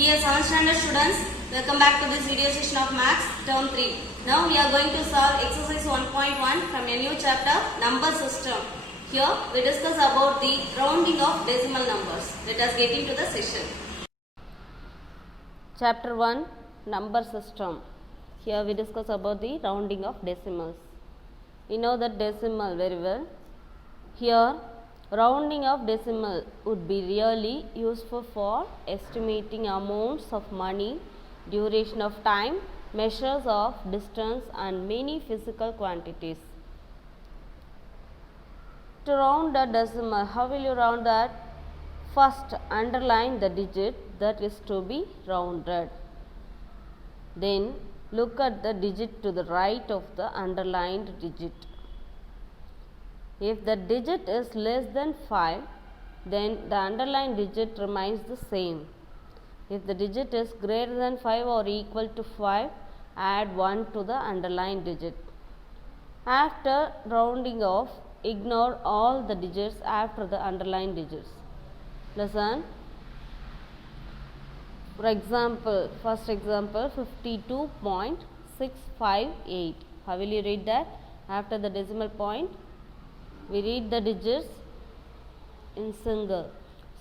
Dear 7th standard students, welcome back to this video session of Maths Term 3. Now we are going to solve exercise 1.1 from a new chapter, Number System. Here we discuss about the rounding of decimal numbers. Let us get into the session. Chapter 1, Number System. Here we discuss about the rounding of decimals. We know that decimal very well. Here rounding of decimal would be really useful for estimating amounts of money, duration of time, measures of distance and many physical quantities. To round a decimal, how will you round that? First, underline the digit that is to be rounded. Then, look at the digit to the right of the underlined digit. If the digit is less than 5, then the underlined digit remains the same. If the digit is greater than 5 or equal to 5, add 1 to the underlined digit. After rounding off, ignore all the digits after the underlined digits. Listen. For example, first example 52.658. How will you read that? After the decimal point, we read the digits in single.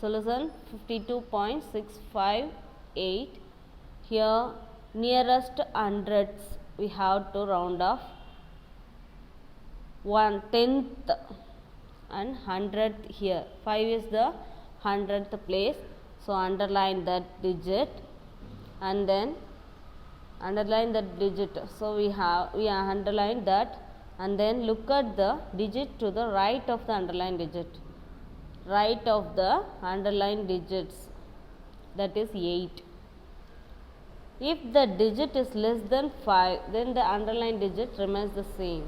So listen, 52.658. Here nearest hundreds we have to round off 1/10th and 100th here. 5 is the 100th place. So underline that digit and then underline that digit. So we have underlined that. And then look at the digit to the right of the underlined digit. Right of the underlined digits, that is 8. If the digit is less than 5, then the underlined digit remains the same.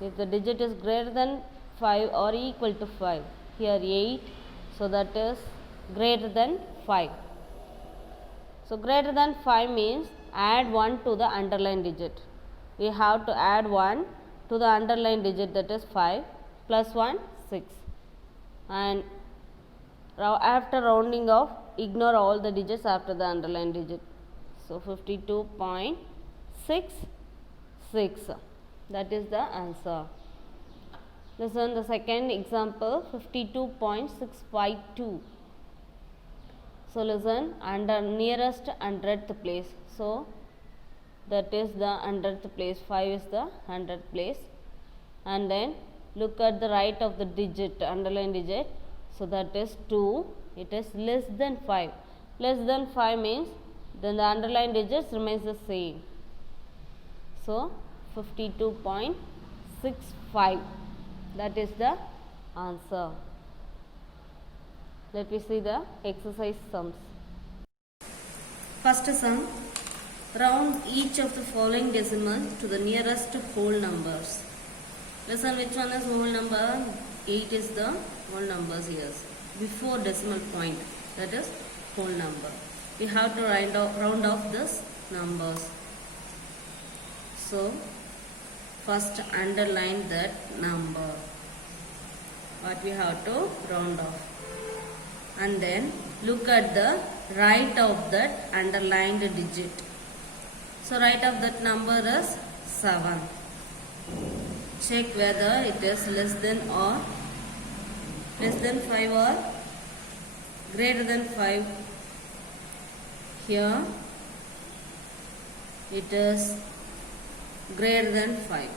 If the digit is greater than 5 or equal to 5, here 8, so that is greater than 5. So greater than 5 means add 1 to the underlined digit. We have to add 1 to the underlined digit, that is 5 plus 1 6, and after rounding off ignore all the digits after the underlined digit. So 52.66, that is the answer. Listen the second example 52.652. So listen, under nearest 100th place. So that is the 100th place, 5 is the 100th place, and then look at the right of the digit, underline digit, so that is 2, it is less than 5. Less than 5 means then the underline digits remains the same. So 52.65, that is the answer. Let me see the exercise sums. First sum. Round each of the following decimals to the nearest whole numbers. Listen, which one is whole number? 8 is the whole numbers here. Before decimal point, that is whole number. We have to round off this numbers. So, first underline that number. What we have to round off. And then look at the right of that underlined digit. So right of that number is 7. Check whether it is less than 5 or greater than 5. Here it is greater than 5.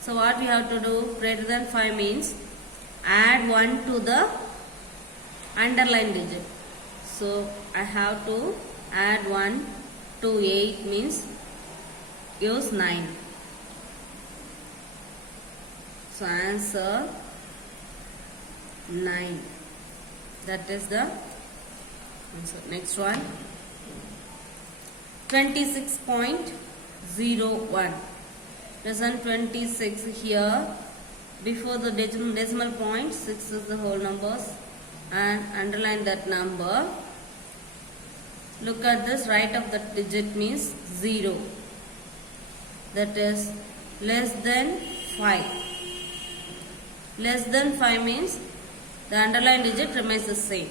So what we have to do? Greater than 5 means add 1 to the underlined digit. So I have to add 1 to 8 means use 9. So answer 9. That is the answer. Next one 26.01. Listen, 26 here. Before the decimal point, 6 is the whole numbers, and underline that number. Look at this, right of the digit means 0. That is less than 5. Less than 5 means the underlined digit remains the same.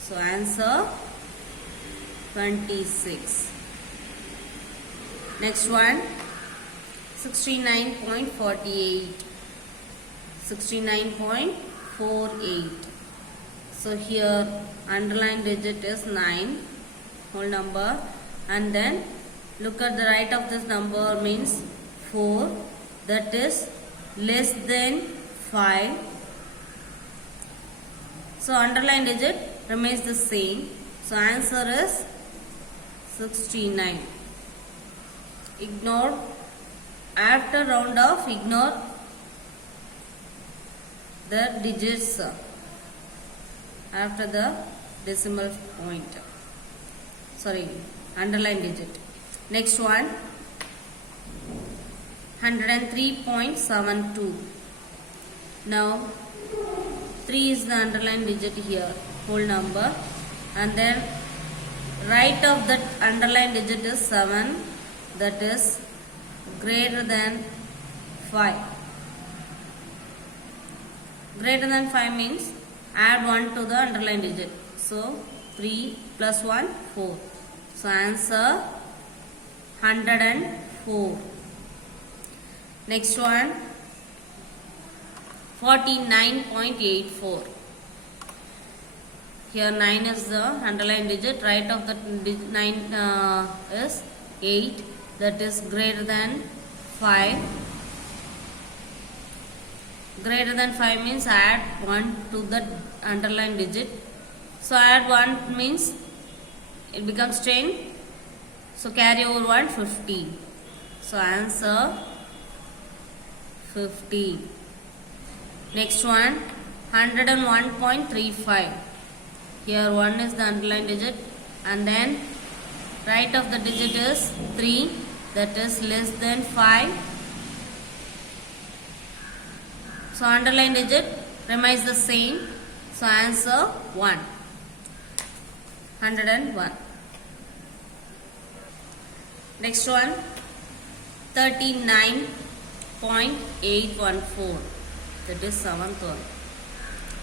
So answer 26. Next one, 69.48. 69.48. So here underlined digit is 9, whole number, and then look at the right of this number means 4, that is less than 5. So underlined digit remains the same. So answer is 69. Ignore, after round off, ignore the digits after the decimal point. Sorry, underline digit. Next one, 103.72. Now 3 is the underline digit here, whole number, and then right of that underline digit is 7, that is greater than 5. Greater than 5 means add 1 to the underline digit. So 3 plus 1, 4. So answer 104. Next one, 49.84. Here 9 is the underline digit. Right of the 9 is 8. That is greater than 5. Greater than 5 means add 1 to the underline digit. So add 1 means it becomes 10. So carry over 1, 50. So answer 50. Next one, 101.35. Here 1 is the underline digit, and then right of the digit is 3, that is less than 5. So underline digit remains the same. So answer 1. 101. Next one, 39.814. That is 7th one.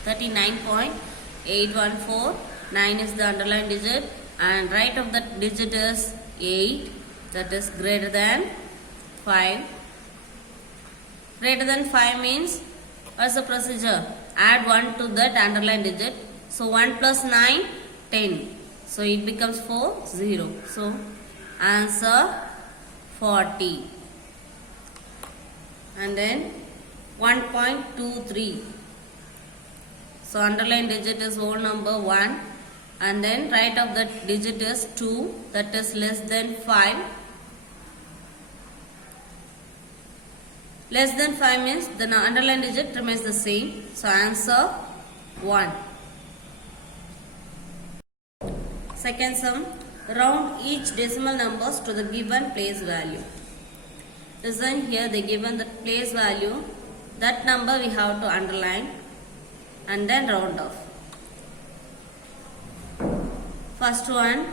39.814. 9 is the underline digit, and right of that digit is 8, that is greater than 5. Greater than 5 means what's the procedure? Add 1 to that underline digit. So 1 plus 9, 10. So it becomes 4, 0. So answer 40. And then 1.23. So underline digit is whole number 1, and then right of that digit is 2, that is less than 5. Less than 5 means the underline digit remains the same. So answer 1. Second sum, round each decimal numbers to the given place value. Listen, here they given the place value. That number we have to underline and then round off. First one,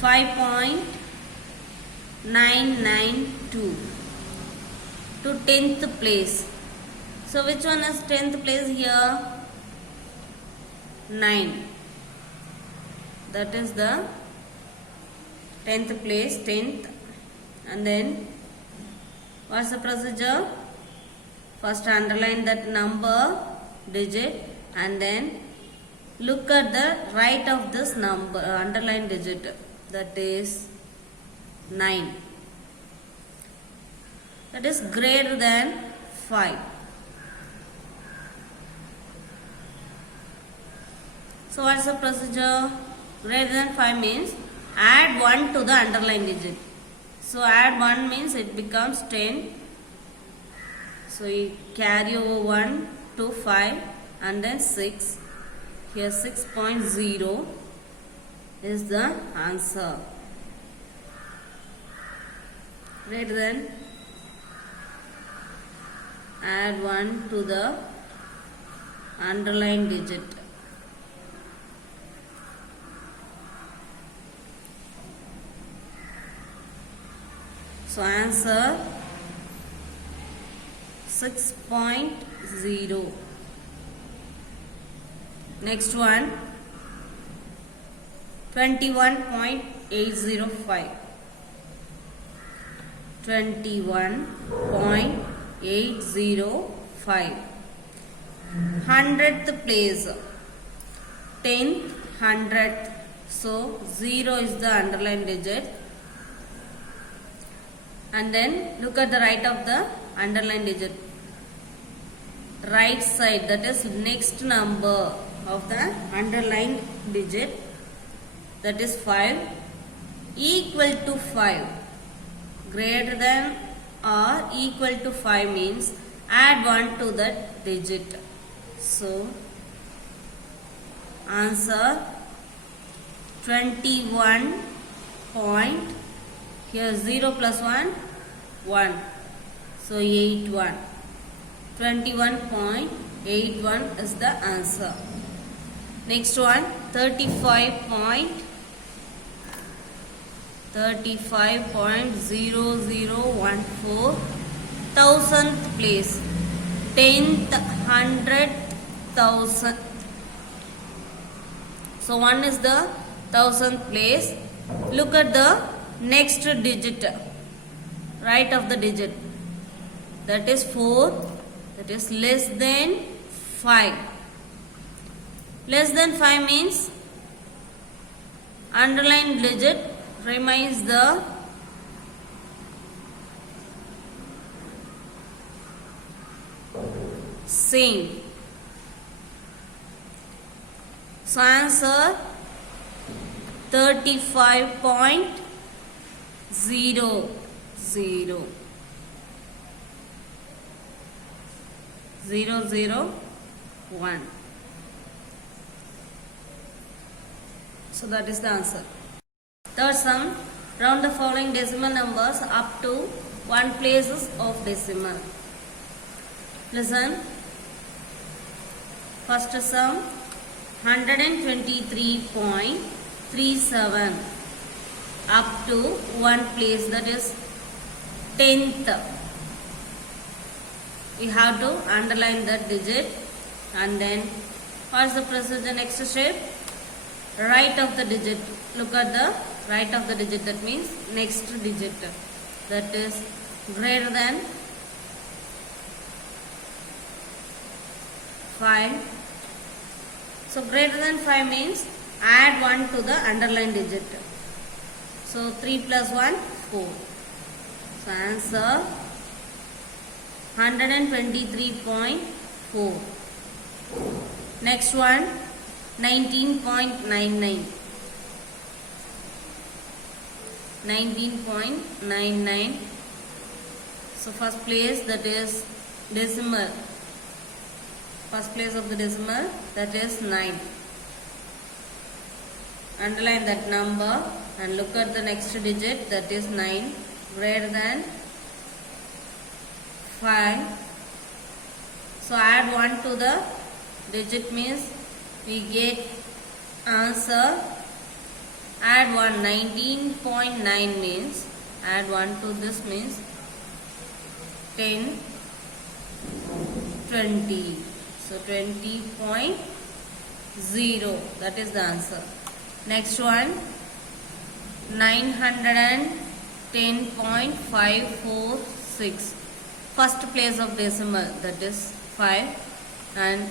5.992 to 10th place. So which one is 10th place here? 9. That is the 10th place, 10th. And then what's the procedure? First underline that number, digit, and then look at the right of this number, underline digit, that is 9. That is greater than 5. So what's the procedure? Greater than 5 means add 1 to the underline digit. So add 1 means it becomes 10. So you carry over 1 to 5 and then 6. Here 6.0 is the answer. Greater than, add 1 to the underline digit. So answer 6.0. Next one 21.805. 21.805. 100th place, 10th, 100th. So 0 is the underlined digit. And then look at the right of the underlined digit. Right side, that is next number of the underlined digit, that is 5, equal to 5. Greater than or equal to 5 means add 1 to that digit. So answer 21 point, here 0 plus 1, 1. So 81. 21.81 is the answer. Next one 35.0014, thousandth place, 10th, 100th, 1000th. So 1 is the thousandth place. Look at the next digit, right of the digit, that is 4, that is less than 5. Less than 5 means underlined digit remains the same. So answer 35.00. 001. So that is the answer. Third sum, round the following decimal numbers up to 1 places of decimal. Listen. First sum 123.37 up to 1 place, that is 10th. We have to underline that digit, and then what is the procedure? Next step, right of the digit. Look at the right of the digit, that means next digit, that is greater than 5. So greater than 5 means add 1 to the underlined digit. So 3 plus 1, 4. So answer 123.4. Next one 19.99. 19.99. So first place, that is decimal. First place of the decimal, that is 9. Underline that number and look at the next digit, that is 9, greater than 5. So add 1 to the digit means we get answer. Add 1, 19.9 means add 1 to this means 10, 20. So 20.0, that is the answer. Next one 910.546. First place of decimal, that is 5, and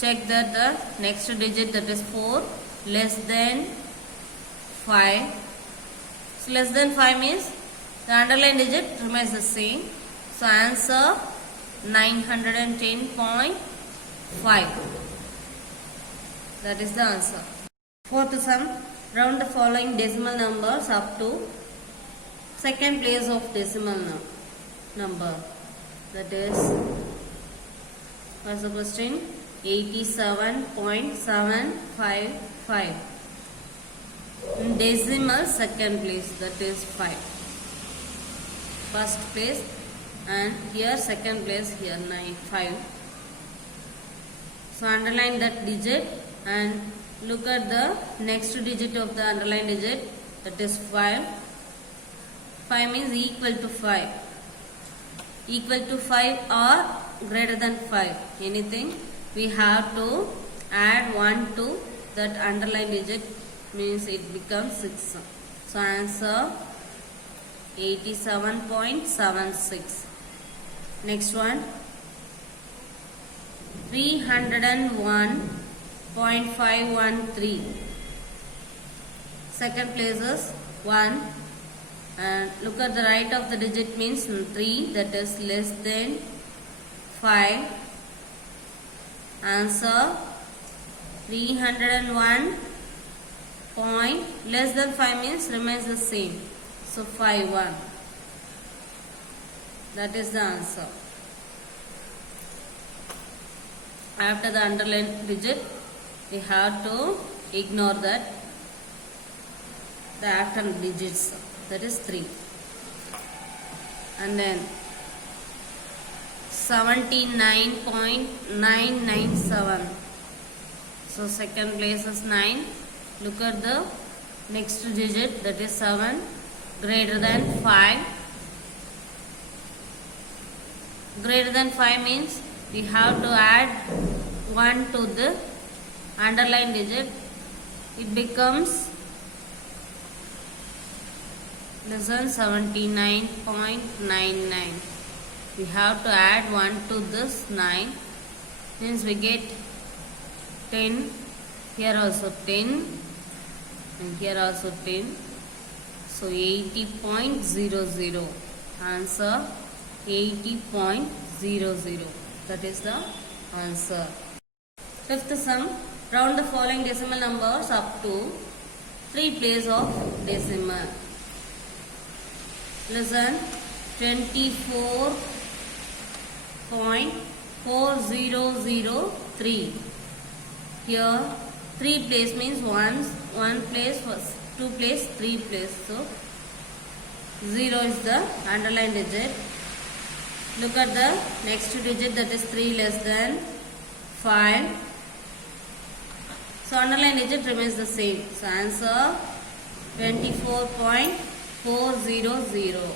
check that the next digit, that is 4, less than 5. So less than 5 means the underlined digit remains the same. So answer 910.5. That is the answer. Fourth sum, round the following decimal numbers up to second place of decimal number. That is, what's the question? 87.755. In decimal second place, that is 5. First place, and here second place, here 5. So underline that digit and look at the next digit of the underlined digit, that is 5. 5 means equal to 5. Equal to 5 or greater than 5, anything, we have to add 1 to that underlined digit, means it becomes 6. So answer 87.76. Next one, 301.513. Second place is 1, and look at the right of the digit, means 3, that is less than 5. Answer 301 point less than 5 means remains the same. So 51. That is the answer. After the underlined digit, we have to ignore that, the after digits, that is 3. And then 79.997. So second place is 9. Look at the next digit, that is 7, greater than 5. Greater than 5 means we have to add 1 to the underlined digit. It becomes less than 79.99. We have to add 1 to this 9, means we get 10, here also 10, and here also 10. So 80.00. Answer 80.00. That is the answer. Fifth sum, round the following decimal numbers up to 3 place of decimal. Listen, 24.4003. Here 3 place means 1 place, 2 place, 3 place. So 0 is the underlined digit. Look at the next digit, that is 3 less than 5. So underlined digit remains the same. So answer 24.400.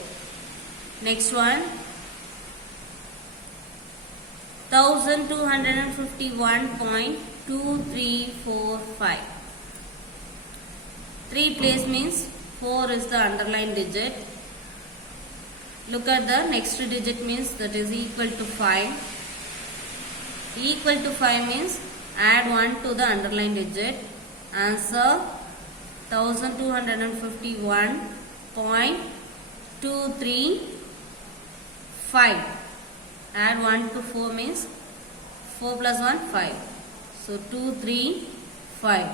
Next one, 1251.2345. 3 place means 4 is the underlined digit. Look at the next digit, means that is equal to 5. Equal to 5 means add 1 to the underlined digit. Answer 1251.235. Add 1 to 4 means 4 plus 1, 5. So 235.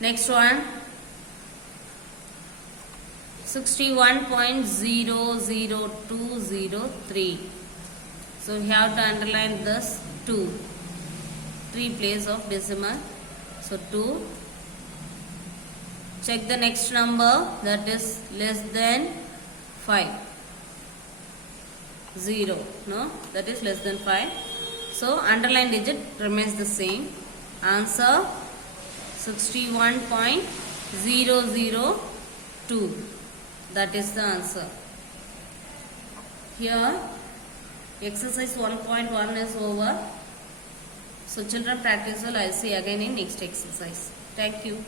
Next one, 61.00203. So we have to underline this 2. 3 place of decimal. So 2. Check the next number, that is less than 5. 0. No, that is less than 5. So underline digit remains the same. Answer 61.002. That is the answer. Here exercise 1.1 is over. So children practice well. I will see again in next exercise. Thank you.